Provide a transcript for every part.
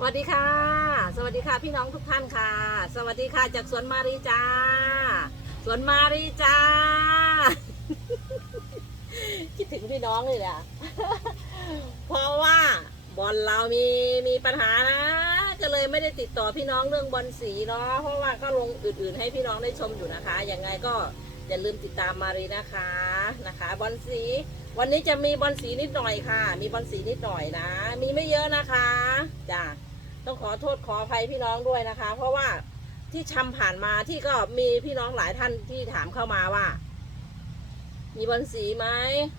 สวัสดีค่ะ สวัสดีค่ะพี่น้องทุกท่านค่ะ สวัสดีค่ะจากสวนมารีจ้า สวนมารีจ้า คิดถึงพี่น้องเลยอะเพราะว่าบอลเรามีมีปัญหานะ ก็เลยไม่ได้ติดต่อพี่น้องเรื่องบอลสีเนาะ เพราะว่าก็ลงอื่นๆ ให้พี่น้องได้ชมอยู่นะคะ ยังไงก็อย่าลืมติดตามมารีนะคะนะคะ บอลสี วันนี้จะมีบอลสีนิดหน่อยค่ะ มีบอลสีนิดหน่อยนะ มีไม่เยอะนะคะจ้ะ ต้องขอโทษขออภัยพี่น้องด้วยนะคะ เพราะว่าที่ชำผ่านมาที่ก็มีพี่น้องหลายท่านที่ถามเข้ามาว่า มีบอลสีไหม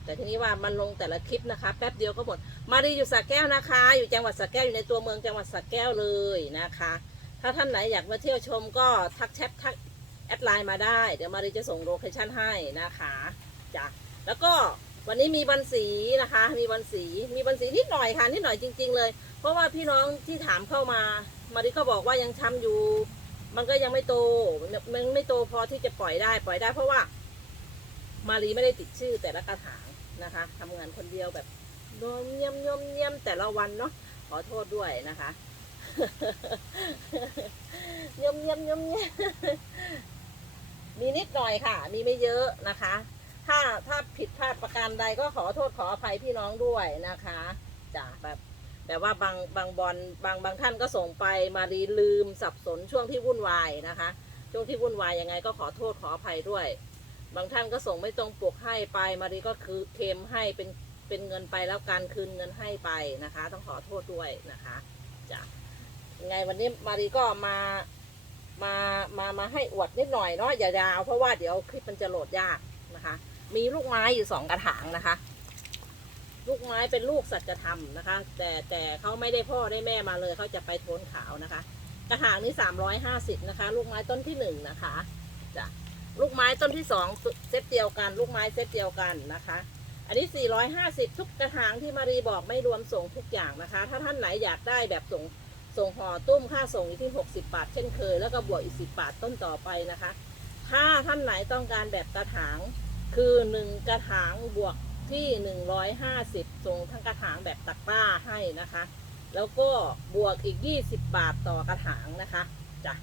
แต่ทีนี้ว่ามันลงแต่ละคลิปนะคะ แป๊บเดียวก็หมด มารีอยู่สระแก้วนะคะ อยู่จังหวัดสระแก้วอยู่ในตัวเมืองจังหวัดสระแก้วเลยนะคะ ถ้าท่านไหนอยากมาเที่ยวชมก็ทักแชททักแอดไลน์มาได้ เดี๋ยวมารีจะส่งโลเคชั่นให้นะคะจ้ะแล้วก็ วันนี้มีบอลสีนะคะ มีบอลสีมีบอลสีนิดหน่อยค่ะนิดหน่อยจริง ๆ เลย เพราะว่าพี่น้องที่ถามเข้ามามารีก็บอกว่ายังช้ำอยู่ มันก็ยังไม่โตมันไม่โตพอที่จะปล่อยได้ปล่อยได้ เพราะว่า มารีไม่ได้ติดชื่อแต่ละกระถางนะคะทำงานคนเดียวแบบโยมเยี่ยมโยมเยี่ยมแต่ละวันเนาะขอโทษด้วยนะคะเยี่ยมเยี่ยมเยี่ยมเยี่ยมมีนิดหน่อยค่ะ มีไม่เยอะนะคะ ถ้าถ้าผิดพลาดประการใดก็ขอโทษขออภัยพี่น้องด้วยนะคะจ้ะแบบแบบว่าบางบางบอลบางบางท่านก็ส่งไปมารีลืมสับสนช่วงที่วุ่นวายนะคะ ช่วงที่วุ่นวายยังไงก็ขอโทษขออภัยด้วย บางท่านก็ส่งไม่ตรงปกให้ไปมารีก็คือเคมให้เป็นเป็นเงินไปแล้วการคืนเงินให้ไปนะคะ ต้องขอโทษด้วยนะคะจ้ะยังไงวันนี้มารีก็มามามามาให้อวดนิดหน่อยเนาะอย่ายาวเพราะว่าเดี๋ยวคลิปมันจะโหลดยากนะคะ มีลูกไม้อยู่สองกระถางนะคะ ลูกไม้เป็นลูกสัจธรรมนะคะ แต่แต่เขาไม่ได้พ่อได้แม่มาเลยเขาจะไปโทนขาวนะคะ กระถางนี้สามร้อยห้าสิบนะคะ ลูกไม้ต้นที่หนึ่งนะคะจ้ะลูกไม้ต้นที่สองเซตเดียวกัน ลูกไม้เซตเดียวกันนะคะ อันนี้ 450 ทุกกระถางที่มารีบอกไม่รวมส่งทุกอย่างนะคะ ถ้าท่านไหนอยากได้แบบส่งส่งห่อตุ้มค่าส่งอยู่ที่ 60 บาท เช่นเคย แล้วก็บวกอีก 10 บาทต้นต่อไปนะคะ ถ้าท่านไหนต้องการแบบกระถาง คือ1กระถางบวกที่150ส่งทั้งกระถางแบบตะกร้าให้นะคะ แล้วก็บวกอีก20บบาทต่อกระถางนะคะจ้ะ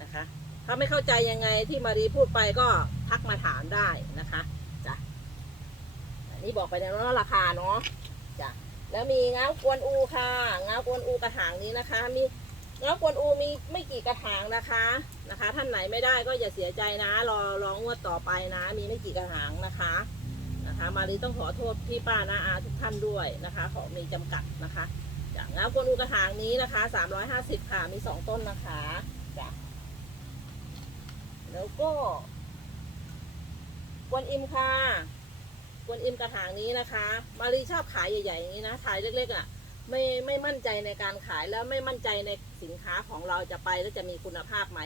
นะคะ ถ้าไม่เข้าใจยังไงที่มารีพูดไปก็ทักมาถามได้นะคะจ้ะอันนี้บอกไปแล้วว่าราคาเนาะจ้ะแล้วมีง้าวกวนอูค่ะง้าวกวนอูกระถางนี้นะคะ มี ง้วกวนอูมีไม่กี่กระถางนะคะนะคะ ท่านไหนไม่ได้ก็อย่าเสียใจนะ รอรองวดต่อไปนะ มีไม่กี่กระถางนะคะนะคะ มารีต้องขอโทษพี่ป้านาอาทุกท่านด้วยนะคะขอมีจำกัดนะคะจ้ะง้วกวนอูกระถางนี้นะคะ350ค่ะมีสองต้นนะคะจ้ะแล้วก็กวนอิมค่ะกวนอิมกระถางนี้นะคะ มารีชอบขายใหญ่ๆอย่างนี้นะขายเล็กๆอะ่ะ ไม่ไม่มั่นใจในการขายแล้วไม่มั่นใจในสินค้าของเราจะไปแล้วจะมีคุณภาพไหม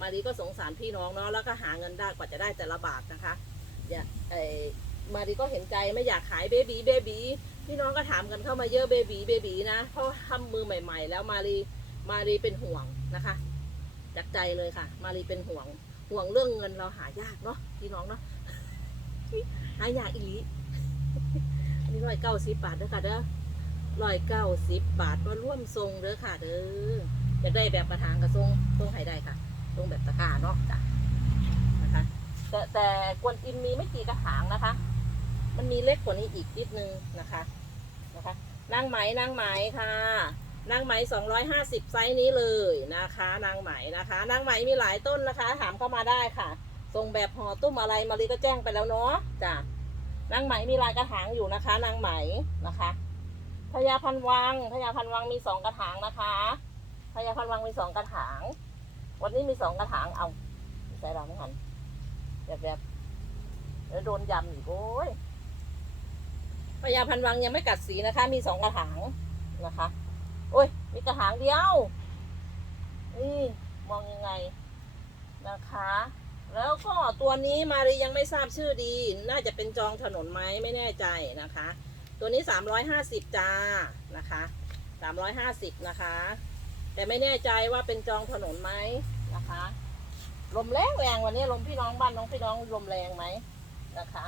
มารีก็สงสารพี่น้องเนาะแล้วก็หาเงินได้กว่าจะได้แต่ละบาทนะคะอย่าไอมารีก็เห็นใจไม่อยากขายเบบีเบบีพี่น้องก็ถามกันเข้ามาเยอะเบบีเบบีนะเพราะทำมือใหม่ ๆ แล้วมารีมารีเป็นห่วงนะคะจากใจเลยค่ะ มารีเป็นห่วงห่วงเรื่องเงินเราหายากเนาะพี่น้องเนาะหายากอีหลีอันนี้ร้อยเก้าสิบบาทเด้อค่ะเด้อ ร้อยเก้าสิบบาทมาร่วมทรงเด้อค่ะเด้ออยากได้แบบกระถางกระทรงทรงให้ได้ค่ะทรงแบบตะกร้าเนาะจ้ะนะคะ แต่แต่กวนอิมมีไม่กี่กระถางนะคะ มันมีเล็กกว่านี้อีกนิดนึงนะคะนะคะนางไหมนางไหมค่ะนางไหม250 ไซส์นี้เลยนะคะ นางไหมนะคะ นางไหมมีหลายต้นนะคะ ถามเข้ามาได้ค่ะส่งแบบห่อตุ้มอะไรมารีก็แจ้งไปแล้วเนาะจ้ะนางไหมมีลายกระถางอยู่นะคะ นางไหมนะคะ พญาพันวังพญาพันวังมีสองกระถางนะคะพญาพันวังมีสองกระถาง วันนี้มีสองกระถางเอาใส่เราไม่หันแบบแบบแล้วโดนยำอีกโอ้ยพญาพันวังยังไม่กัดสีนะคะ มีสองกระถางนะคะ โอ้ย มีกระถางเดียว นี่มองยังไงนะคะ แล้วก็ตัวนี้มารียังไม่ทราบชื่อดี น่าจะเป็นจองถนนไหมไม่แน่ใจนะคะ ตัวนี้350จ้านะคะ350นะคะ แต่ไม่แน่ใจว่าเป็นจองถนนไหมนะคะลมแรงแรงวันนี้ลมพี่น้องบ้านน้องพี่น้องลมแรงไหมนะคะ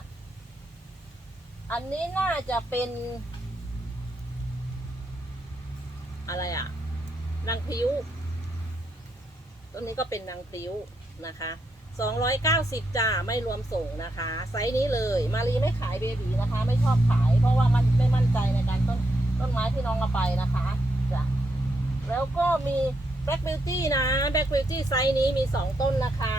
อันนี้น่าจะเป็น อะไรอะนางพิ้วต้นนี้ก็เป็นนางพิ้วนะคะ 290จ้าไม่รวมส่งนะคะ ไซส์นี้เลยมารีไม่ขายเบบีนะคะ ไม่ชอบขายเพราะว่ามันไม่มั่นใจในการต้นต้นไม้ที่น้องเอาไปนะคะจ้ะแล้วก็มี Black Beauty นะ Black Beauty ไซส์นี้มี 2 ต้นนะคะ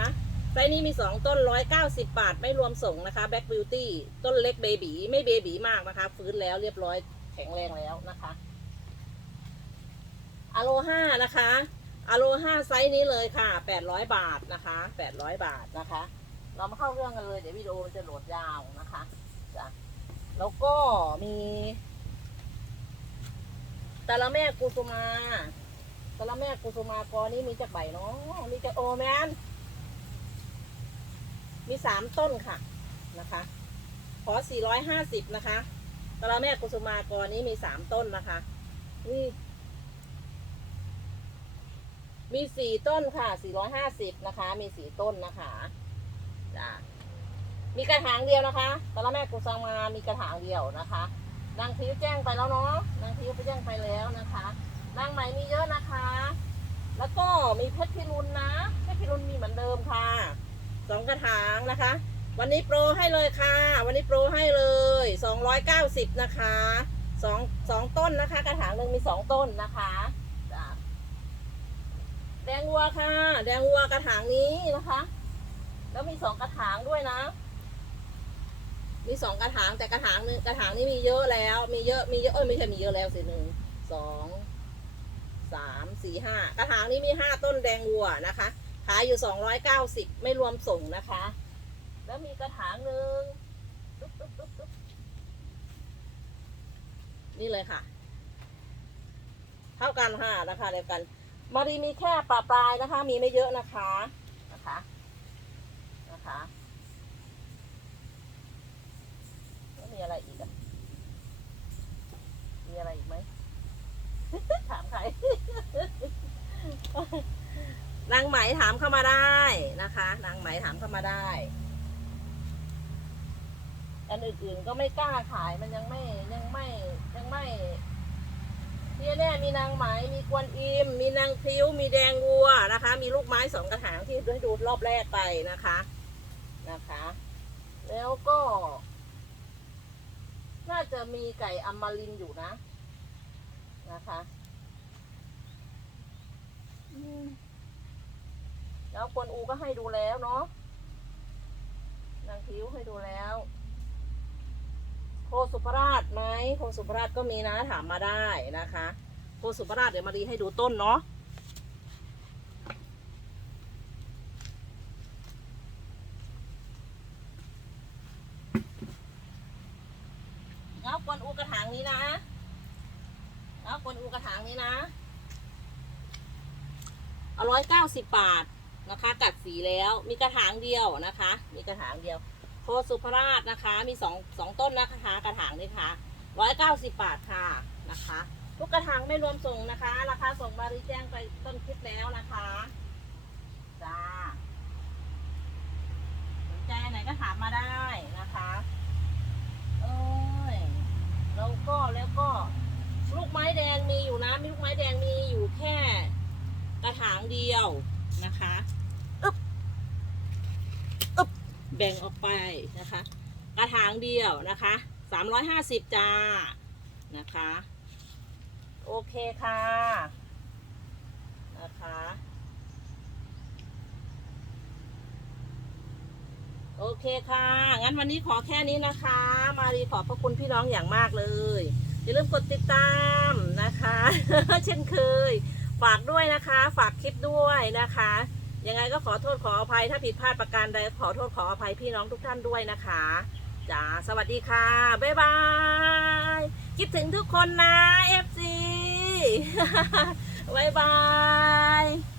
ไซส์นี้มี 2 ต้น 190 บาท ไม่รวมส่งนะคะ Black Beauty ต้นเล็กเบบีไม่เบบีมากนะคะ ฟื้นแล้วเรียบร้อยแข็งแรงแล้วนะคะอโลห้านะคะ อโลห้าไซส์นี้เลยค่ะ 800 บาทนะคะ 800 บาทนะคะ เรามาเข้าเรื่องกันเลย เดี๋ยววิดีโอมันจะโหลดยาวนะคะจ้ะแล้วก็มีต่ละแม่กุสุมาต่ละแม่กุสุมากอนี้มีจากใบเนาะมีจากโอแมนมีสามต้นค่ะนะคะ ขอ450นะคะตะละแม่กุสุมากรนี้มีสามต้นนะคะนี่ มีสี่ต้นค่ะ450นะคะ มีสี่ต้นนะคะจ้ะมีกระถางเดียวนะคะตะละแม่กุสุมามีกระถางเดียวนะคะนางพิวแจ้งไปแล้วเนาะนางพิวไปแจ้งไปแล้วนะคะนางใหม่มีเยอะนะคะ แล้วก็มีเพชรพิรุณนะเพชรพิรุณมีเหมือนเดิมค่ะสองกระถางนะคะ วันนี้โปรให้เลยค่ะ วันนี้โปรให้เลยสองร้อยเก้าสิบนะคะสองสองต้นนะคะ กระถางหนึ่งมีสองต้นนะคะ แดงวัวค่ะ แดงวัวกระถางนี้นะคะ แล้วมีสองกระถางด้วยนะ มีสองกระถางแต่กระถางหนึงกระถางนี้มีเยอะแล้ว มีเยอะมีเยอะเอ้ยไม่ใช่มีเยอะแล้วสิหนึ่งสองสามสี่ห้ากระถางนี้มีห้าต้นแดงวัวนะคะขายอยู่สองร้อยเก้าสิบไม่รวมส่งนะคะ แล้วมีกระถางหนึ่งนี่เลยค่ะ เท่ากันค่ะราคาเดียวกัน มารีมีแค่ปลาปลายนะคะ มีไม่เยอะนะคะนะคะนะคะแล้วมีอะไรอีกอะมีอะไรอีกไหม ถามใคร นางไหมถามเข้ามาได้นะคะ นางไหมถามเข้ามาได้อันอื่นๆก็ไม่กล้าขายมันยังไม่ยังไม่ย ม่ที่แน่มีนางไหมมีกวนอิม มีนางพริ้ว มีแดงวัวนะคะ มีลูกไม้สองกระถางที่ได้ดูรอบแรกไปนะคะนะคะ แล้วก็ น่าจะมีไก่อมมารินอยู่นะนะคะแล้วกวนอูก็ให้ดูแล้วเนาะนางคิ้วให้ดูแล้ว โคสุภราชไหมโคสุภราชก็มีนะถามมาได้นะคะ โคสุภราชเดี๋ยวมารีให้ดูต้นเนาะแล้วกวนอูกระถางนี้นะแล้วกวนอูกระถางนี้นะเอาร้อยเก้าสิบบาทนะคะ กัดสีแล้วมีกระถางเดียวนะคะ มีกระถางเดียวโพสุภราชนะคะ มีสองสองต้นนะคะกระถางนี่ค่ะร้อยเก้าสิบบาทค่ะนะคะ ทุกกระถางไม่รวมส่งนะคะ ราคาส่งมารีแจ้งไปต้นคลิปแล้วนะคะ จ้าสนใจอันไหนก็ถามมาได้นะคะเอ้ยแล้วก็แล้วก็ ลูกไม้แดงมีอยู่นะมีลูกไม้แดงมีอยู่แค่กระถางเดียวนะคะอึ๊บอึ๊บแบ่งออกไปนะคะ กระถางเดียวนะคะสามร้อยห้าสิบจ้านะคะ โอเคค่ะนะคะโอเคค่ะ งั้นวันนี้ขอแค่นี้นะคะ มารีขอบพระคุณพี่น้องอย่างมากเลย อย่าลืมกดติดตามนะคะ เช่นเคย ฝากด้วยนะคะ ฝากคลิปด้วยนะคะ ยังไงก็ขอโทษขออภัย ถ้าผิดพลาดประการใดขอโทษขออภัยพี่น้องทุกท่านด้วยนะคะจ้าสวัสดีค่ะ บ๊ายบาย คิดถึงทุกคนนะ FC บ๊ายบาย